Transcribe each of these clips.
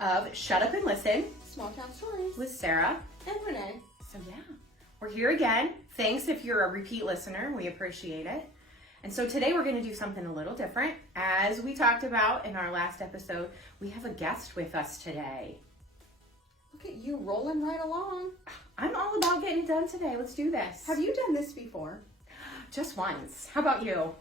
of Shut Up and Listen Small Town Stories with Sarah and Renee. So yeah, we're here again. Thanks if you're a repeat listener. We appreciate it. And so today we're going to do something a little different. As we talked about in our last episode, we have a guest with us today. Look at you rolling right along. I'm all about getting it done today. Let's do this. Have you done this before? Just once. How about you?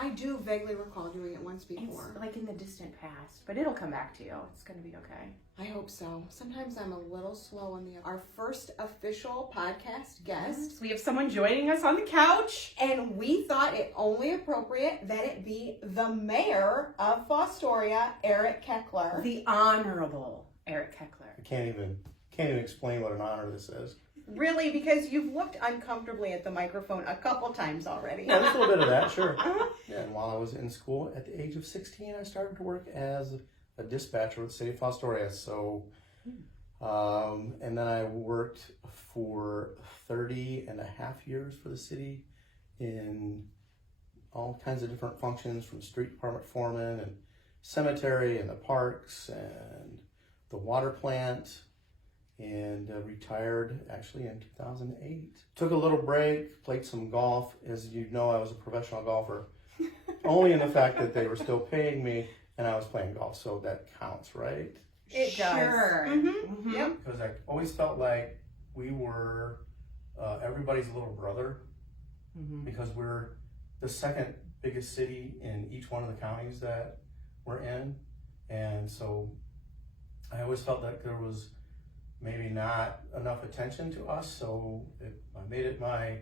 I do vaguely recall doing it once before. It's like in the distant past, but it'll come back to you. It's going to be okay. I hope so. Sometimes I'm a little slow on our first official podcast guest. Yes, we have someone joining us on the couch. And we thought it only appropriate that it be the mayor of Fostoria, Eric Keckler. The Honorable Eric Keckler. I can't even explain what an honor this is. Really? Because you've looked uncomfortably at the microphone a couple times already. Yeah, there's a little bit of that, sure. Yeah, and while I was in school, at the age of 16, I started to work as a dispatcher with the city of Fostoria. So, and then I worked for 30 and a half years for the city in all kinds of different functions, from street department foreman and cemetery and the parks and the water plant. And retired actually in 2008. Took a little break, played some golf. As you know, I was a professional golfer, only in the fact that they were still paying me and I was playing golf, so that counts, right? It does. Sure. Mm-hmm. Mm-hmm. Yep. Because I always felt like we were everybody's little brother, because we're the second biggest city in each one of the counties that we're in. And so I always felt like there was maybe not enough attention to us, so I made it my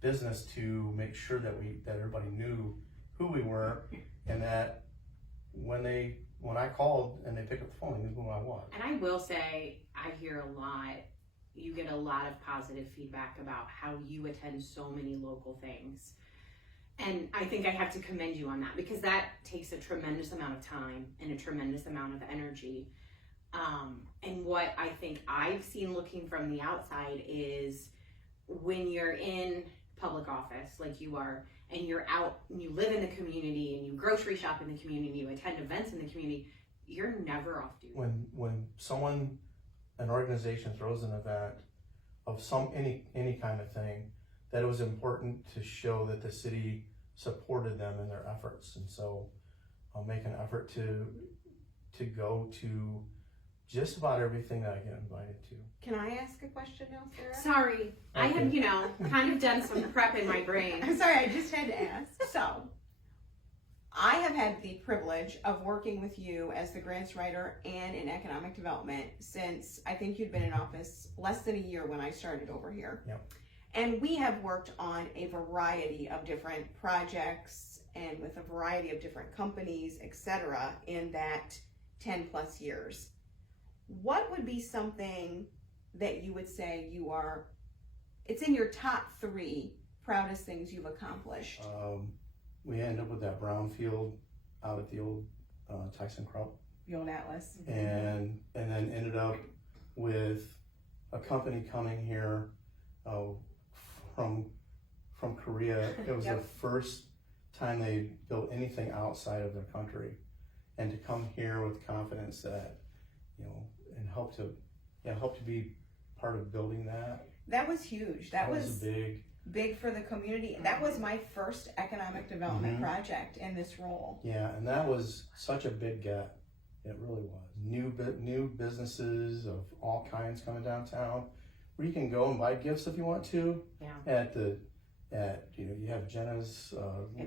business to make sure that everybody knew who we were, and that when I called and they picked up the phone, they knew who I was. And I will say, I hear a lot, you get a lot of positive feedback about how you attend so many local things. And I think I have to commend you on that, because that takes a tremendous amount of time and a tremendous amount of energy. And what I think I've seen looking from the outside is when you're in public office like you are, and you're out and you live in the community and you grocery shop in the community, you attend events in the community, you're never off duty. When an organization throws an event of any kind of thing, that it was important to show that the city supported them in their efforts. And so I'll make an effort to go to just about everything that I get invited to. Can I ask a question now, Sarah? Sorry, Okay. I have, kind of done some prep in my brain. I'm sorry, I just had to ask. So, I have had the privilege of working with you as the grants writer and in economic development since I think you'd been in office less than a year when I started over here. Yep. And we have worked on a variety of different projects and with a variety of different companies, etc., in that 10 plus years. What would be something that you would say it's in your top 3 proudest things you've accomplished? We ended up with that brownfield out at the old Tyson Crop. The old Atlas. And then ended up with a company coming here from Korea. It was Yep. the first time they built anything outside of their country, and to come here with confidence that, and help to be part of building that. That was huge. That was big for the community. That was my first economic development project in this role. Yeah, and that was such a big get. It really was. New businesses of all kinds coming downtown, where you can go and buy gifts if you want to. Yeah. You have Jenna's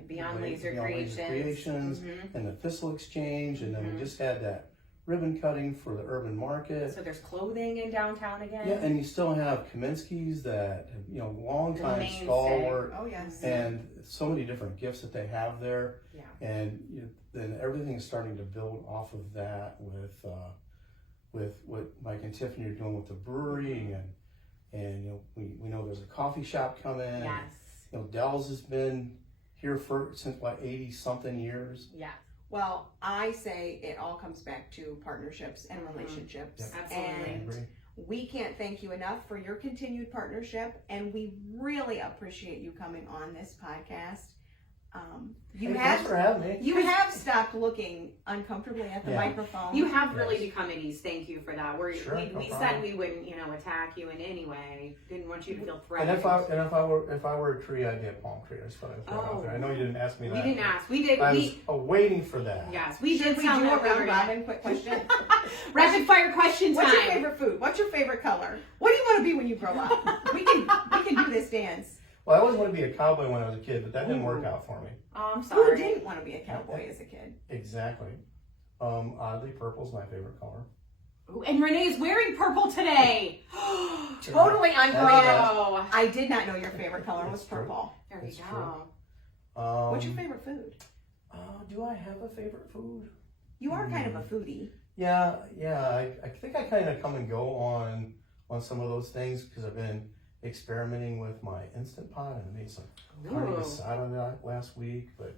Beyond Laser Creations and the Thistle Exchange, and then we just had that ribbon cutting for the urban market. So there's clothing in downtown again. Yeah, and you still have Kaminsky's that long time stalwart. Oh yes. And so many different gifts that they have there. Yeah. And then everything's starting to build off of that with what Mike and Tiffany are doing with the brewery, and we know there's a coffee shop coming. Yes. Dell's has been here since about 80 something years. Yeah. Well, I say it all comes back to partnerships and relationships. Yep. Absolutely. And we can't thank you enough for your continued partnership, and we really appreciate you coming on this podcast. You Hey, have thanks for having me. you have stopped looking uncomfortably at the Yeah. microphone. You have really Yes. become at ease. Thank you for that. Sure, we no said problem. we wouldn't, attack you in any way. Didn't want you to feel And threatened. if I were a tree, I'd be a palm tree. That's what I was throwing out there. I know you didn't ask me We that. didn't ask. We did. I was waiting for that. Yes, we Should did. we sound do a like we round were- robin quick question? Rapid fire question time. What's your favorite food? What's your favorite color? What do you want to be when you grow up? We can do this dance. Well, I always wanted to be a cowboy when I was a kid, but that didn't work out for me. Oh, I'm Who sorry. didn't want to be a cowboy as a kid? Exactly. Oddly, purple's my favorite color. Ooh, and Renee's wearing purple today. Totally on That's brand. Oh, I did not know your favorite color was That's true. purple. there we That's go. What's your favorite food? Do I have a favorite food? You are kind of a foodie. Yeah. I think I kind of come and go on some of those things because I've been experimenting with my Instant Pot and I made some carne Ooh. asada last week. But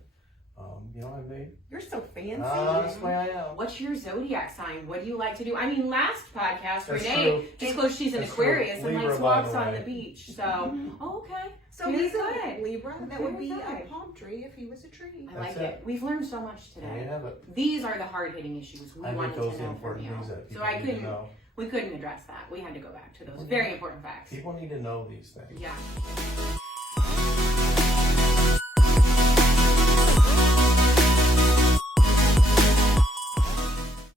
I made. You're so fancy. That's the way I am. What's your zodiac sign? What do you like to do? I mean, last podcast, That's Renee true. disclosed she's an That's true. Aquarius and Libra, likes by walks the on way. the beach. So, oh, okay. So Very he's good. a Libra. That would Very be good. a palm tree if he was a tree. I like That's it. We've learned so much There you today. have it. These are the hard-hitting issues we I think wanted those to are the know from important you. things that So people need to know. we couldn't address that. We had to go back to those very important facts. People need to know these things. Yeah.